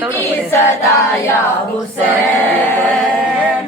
की सदा या हुसैन,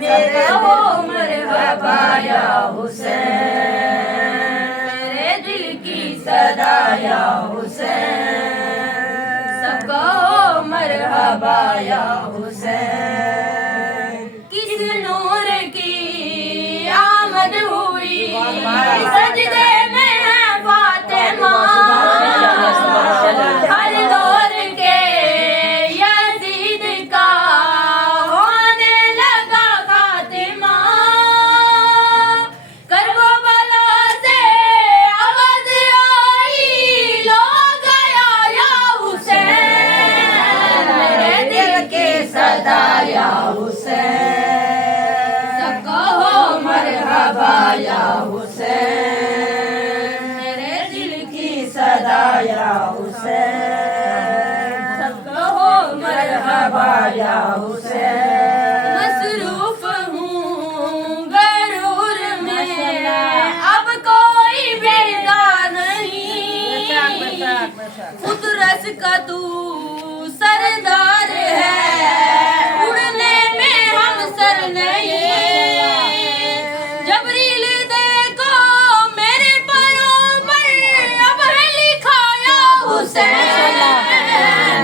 मेरे हो मरहबा या हुसैन, मेरे दिल की सदा या हुसैन, सबका हो मरहबा या हुसैन। किस नूर की आमद हुई सजदे में है फातिमा, हर दौर के यजीद का होने लगा खातिमा। करबला से आवाज आई, लो गया या हुसैन, मेरे दिल की सदा या हुसैन, सबका हो मरहबा या हुसैन, मेरे दिल की सदा या हुसैन, सबका हो मरहबा या हुसैन। मसरूफ हूँ गरूर में, अब कोई बेजार नहीं, खुद रस का तू सरदार है, उड़ने में हम सर नहीं। जबरील देखो मेरे परों पर, अब है लिखा या हुसैन,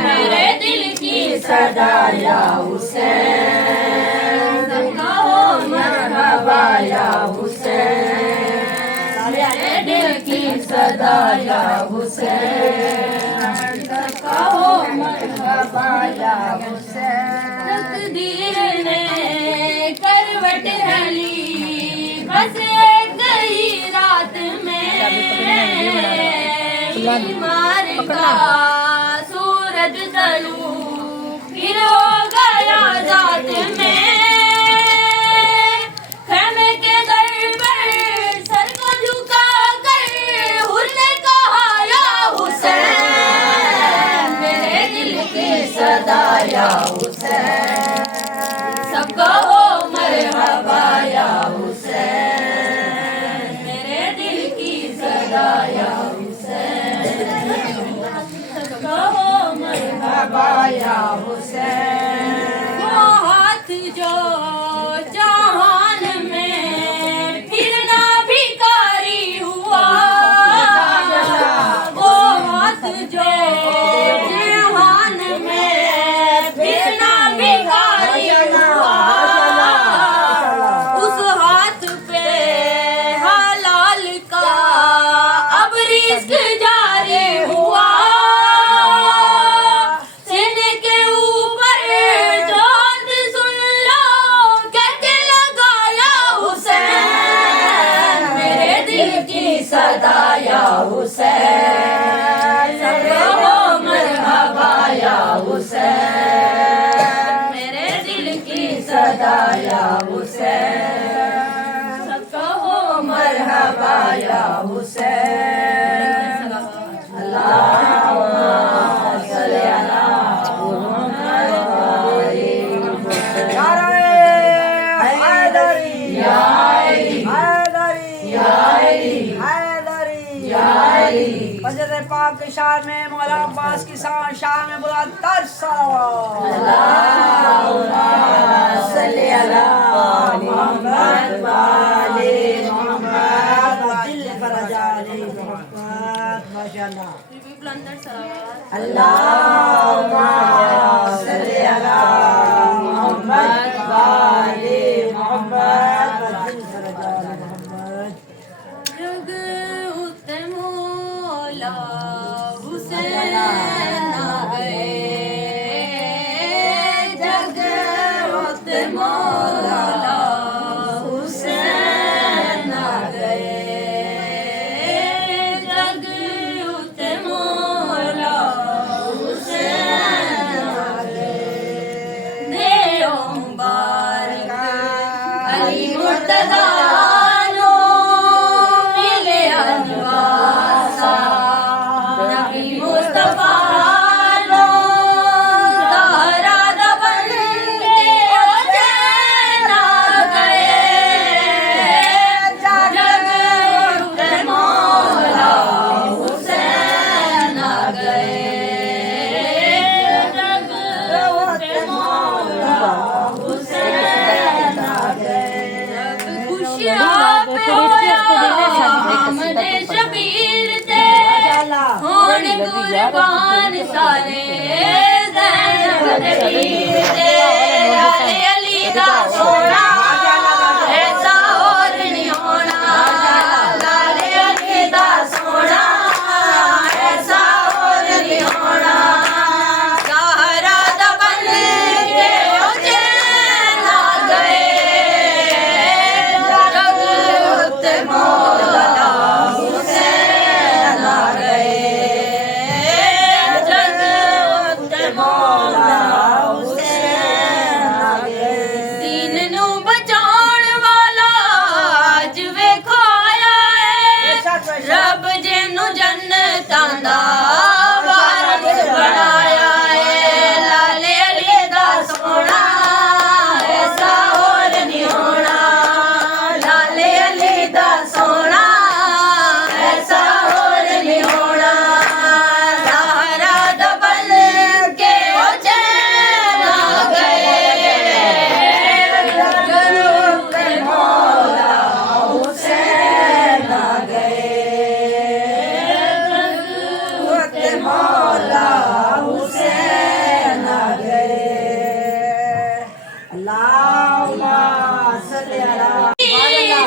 मेरे दिल की सदा या हुसैन, सबका हो मरहबा या हुसैन, मेरे दिल की सदा या हुसैन, सबका हो मरहबा या हुसैन। तकदीर ने करवट ढली बस एक ही रात में, बीमार का सूरज तलू फिर हो गया जात में। खैमे के दर पर सर को झुका कर हुर ने कहा या हुसैन, मेरे दिल की सदा या हुसैन, सबका हो मरहबा या हुसैन, मेरे दिल की सदा या हुसैन, सबका हो मरहबा या हुसैन। वो हाथ जो जहान में फिर ना भिखारी हुआ, वो हाथ जो जहान में फिर ना भिखारी हुआ, उस हाथ पे हलाल का अब रिस्क जारी हुआ। सीने के ऊपर जो हाथ सुन लो कहते लगा या हुसैन, मेरे दिल की सदा या हुसैन, सबका हो मरहबा या हुसैन, मेरे दिल की सदा या हुसैन, सबका हो मरहबा या हुसैन। अल्लाहुम्मा सल्ली अला मुहम्मद व आलि मुहम्मद। हैदरी या अली, हैदरी या अली, हैदरी या अली। फजर पाक की शान में मौला अब्बास की शान में बुलंद तर सलावत। अल्लाहुम्मा सल्ली अला मुहम्मद व आलि मुहम्मद। दिल फरजानी मोहब्बत माशाअल्लाह। अल्लाहुम्मा सल्ली अला मुहम्मद व आलि मुहम्मद। दिल फरजानी मोहब्बत। जग उते मौला हुसैन आ गए, जग उते मौला हुसैन आ गए, जग उते मौला हुसैन आ गए। देओ मुबारक अली मुर्तज़ा नो मिले अनवासा, नबी मुस्तफा कुर्बान सारे ज़ैनब वीर तेरा अली दा सोना ऐसा और नहीं होना लाले अली दा सोना ऐसा और नहीं होना ज़हरा दा बन के ओ चैन आ गए जग उत्ते मौला हुसैन आ गए जग उत्ते मौला हुसैन आ गए दीन नू बचाउण वाला अज वेखो आया है रब जिन्नू जन्नतां दा वारिस बनाया है लाले अली दा सोना ऐसा और नहीं होना लाले अली दा सोना ऐसा और नहीं होना ज़हरा दा बन के ओ चैन आ गए जग उत्ते मौला हुसैन आ गए जग उत्ते मौला हुसैन आ गए अल्लाहुम्मा सल्ली अला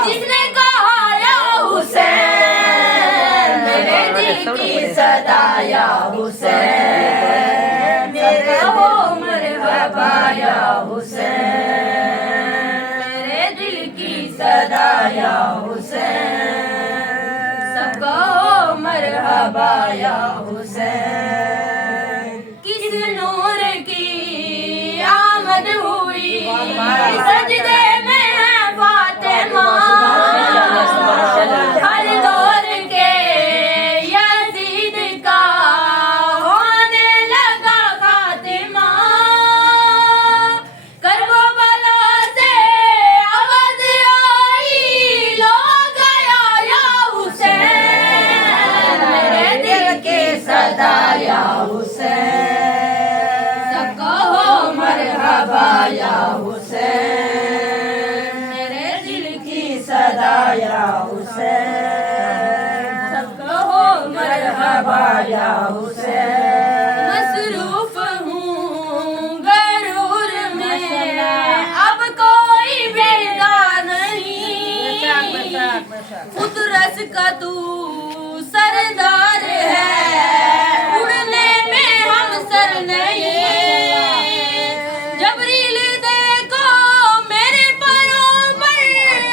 जिसने कहा या हुसैन मेरे दिल की सदा या हुसैन मेरे हो मरहबा या हुसैन मेरे दिल की सदा या हुसैन सबका हो मरहबा या हुसैन किस नूर की आमद हुई सजदे में है फातिमा हर दौर के यजीद का होने लगा खातिमा करबला से आवाज आई लोग आया या हुसैन मेरे दिल की सदा या हुसैन सबका हो मरहबा या हुसैन मेरे दिल की सदा या हुसैन सबका हो मरहबा या हुसैन मसरूफ हूँ गरूर में अब कोई बेदार नहीं उतरस का तू सरदार है उड़ने में हम सर नहीं जबरील देखो मेरे परों पर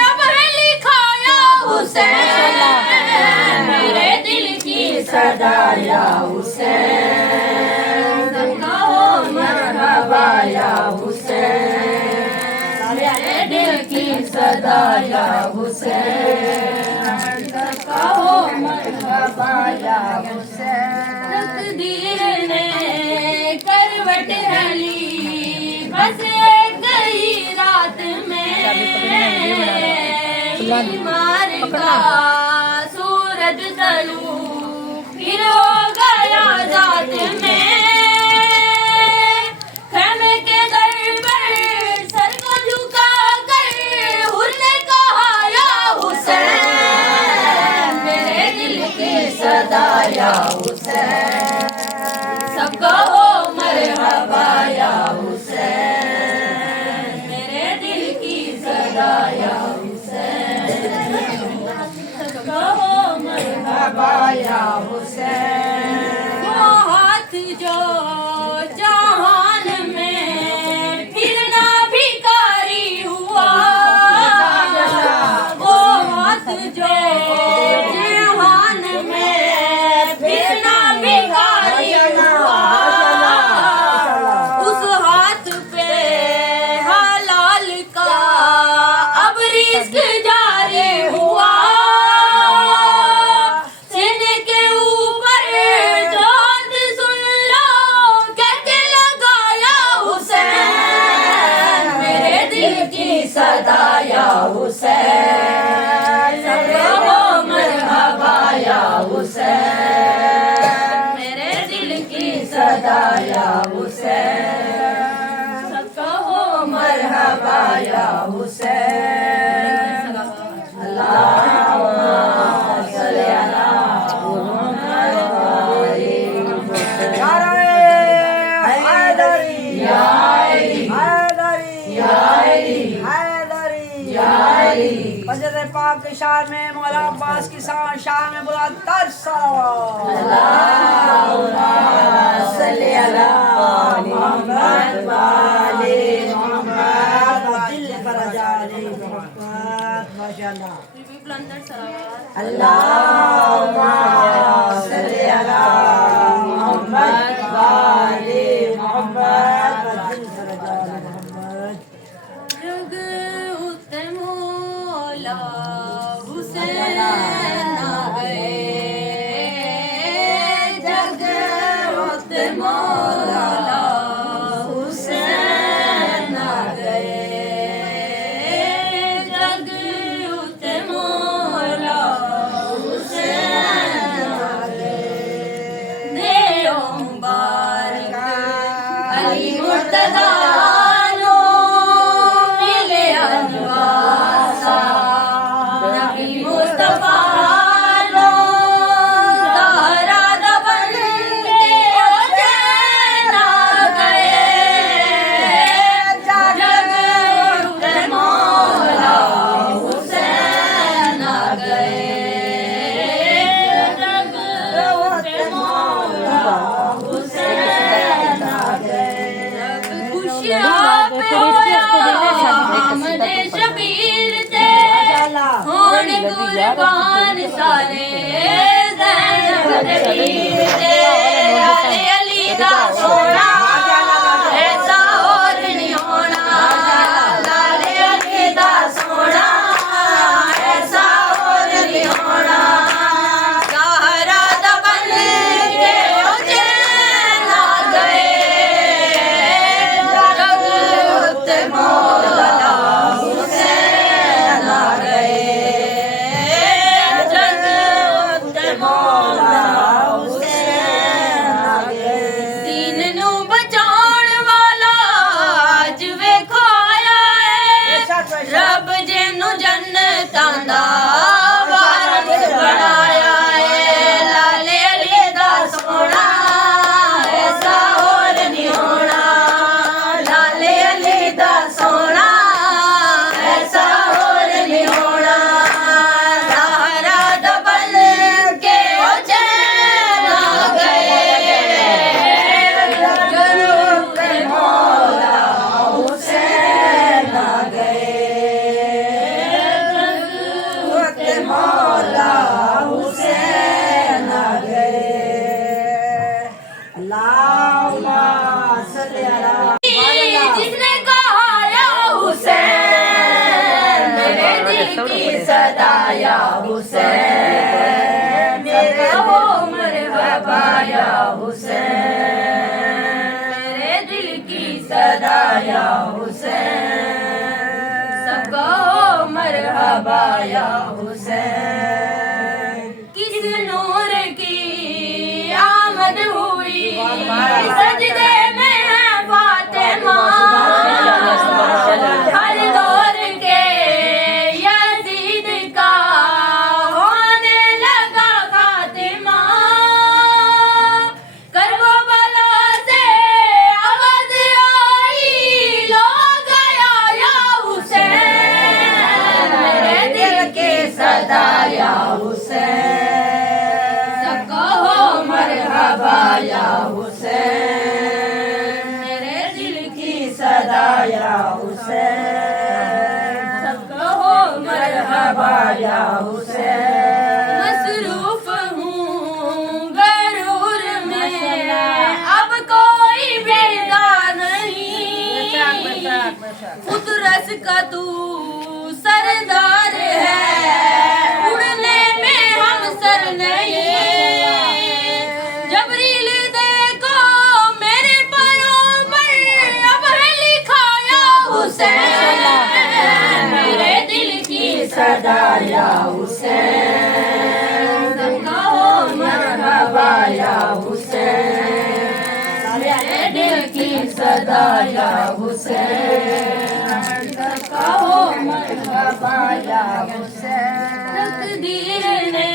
अब है लिखा या हुसैन मेरे दिल की सदा या हुसैन सबका हो मरहबा या हुसैन मेरे दिल की सदा या हुसैन सबका हो मरहबा या हुसैन तकदीर ने करवट हली बस गई रात में बीमार का सूरज तलू फिर हो गया जात में खैमे के दर पर सर को झुका कर हुर ने कहा या हुसैन मेरे दिल की सदा या हुसैन सबका हो मरहबा या हुसैन मेरे दिल की सदा या हुसैन सबका हो मरहबा या हुसैन वो हाथ जो जहान में फिर ना भिखारी हुआ वो हाथ जो जहान में फिर ना भिखारी हुआ उस हाथ पे हलाल का अब रिस्क जारी हुआ सीने के ऊपर जोत सुन लो कहते लगाया हुसैन मेरे दिल की सदा या हुसैन सबका हो मरहबा या हुसैन मेरे दिल की सदा या हुसैन सबका हो मरहबा या हुसैन अल्लाहुम्मा सल्ली अला मुहम्मद पाक के शान में मौला अब्बास की शान में बुलंदतर सलावत। सल्ले अला मोहम्मद वाले मोहम्मद दिल फरजाले मोहब्बत माशाअल्लाह। अल्लाहुम्मा सल्ले अला मोहम्मद वाले मोहम्मद दिल फरजाले मोहब्बत। जग उते मौला हुसैन आ गए, जग उते मौला हुसैन आ गए, जग उते मौला हुसैन आ गए। देओ मुबारक अली मुर्तज़ा कुर्बान सारे ज़ैनब दे वीर ते लाले अली दा सोना ऐसा और नहीं होना, लाले अली दा सोना ऐसा और नहीं होना। ज़हरा दा बन के हुसैन आ गए, जग उते मौला हुसैन आ गए, रब जिन्नू जन्नतां दा वारस बनाया है, लाले अली दा सोना ऐसा और नहीं होना, लाले अली दा सोना ऐसा और नहीं होना। ज़हरा दा बन के हुसैन आ गए, जरूर मौला हुसैन आ गए, मौला हुसैन आ गए। अल्लाहुम्मा सल्ले अला जिसने कहा या हुसैन, मेरे दिल की सदा या हुसैन, मेरे हो मरहबा या हुसैन, मेरे दिल की सदा या हुसैन, सबको मरहबा या हुसैन। किस नूर की आमद हुई सजदे में है फातिमा, हर दौर के यजीद का होने लगा खातिमा। करबला से आवाज आई, लोग आया या हुसैन, मेरे दिल की सदा या हुसैन, सबको हो मरहबा या हुसैन, मेरे दिल की सदा या हुसैन, सबको हो मरहबा या हुसैन। मसरूफ हूँ गरूर में अब कोई बेदार नहीं, खुद रस का तू सरदार है, उड़ने में हम सर नहीं। जबरील देखो मेरे परों पर अब है लिखा या हुसैन, मेरे दिल की सदा या हुसैन, सबका हो मरहबा या हुसैन, मेरे दिल की सदा या हुसैन, सबका हो मरहबा या हुसैन। तकदीर ने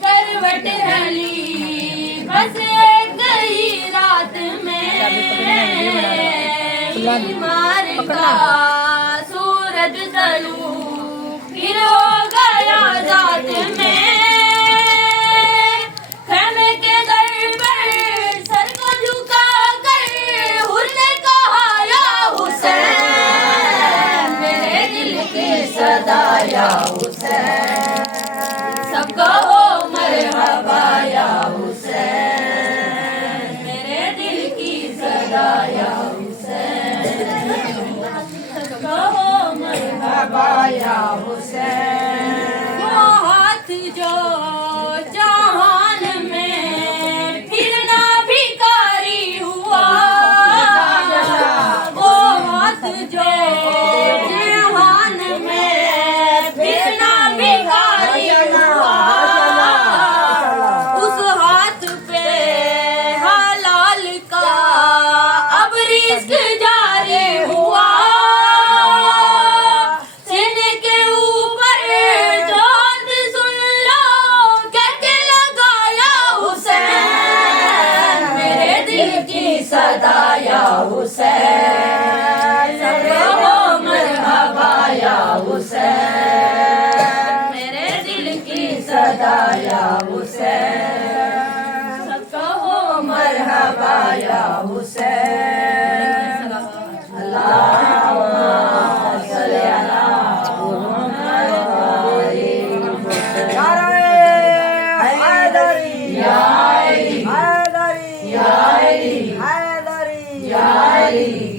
करवट हली बस एक ही रात में, बीमार का सूरज तलू फिर होगा सदा या हुसैन सबको हो मरहबा या हुसैन मेरे दिल की सदा या हुसैन सबको हो मरहबा या हुसैन अल्लाहुम्मा सल्ली अला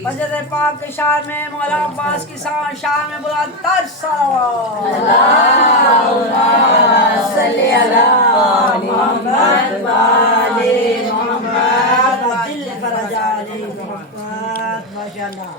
पंजर पाक के शान में मौला अब्बास की शान में बुलंद तर सलावत अल्लाहुम्मा सल्ली अला मुहम्मद व आले मुहम्मद दिल फरजा मोहम्मद माशाअल्लाह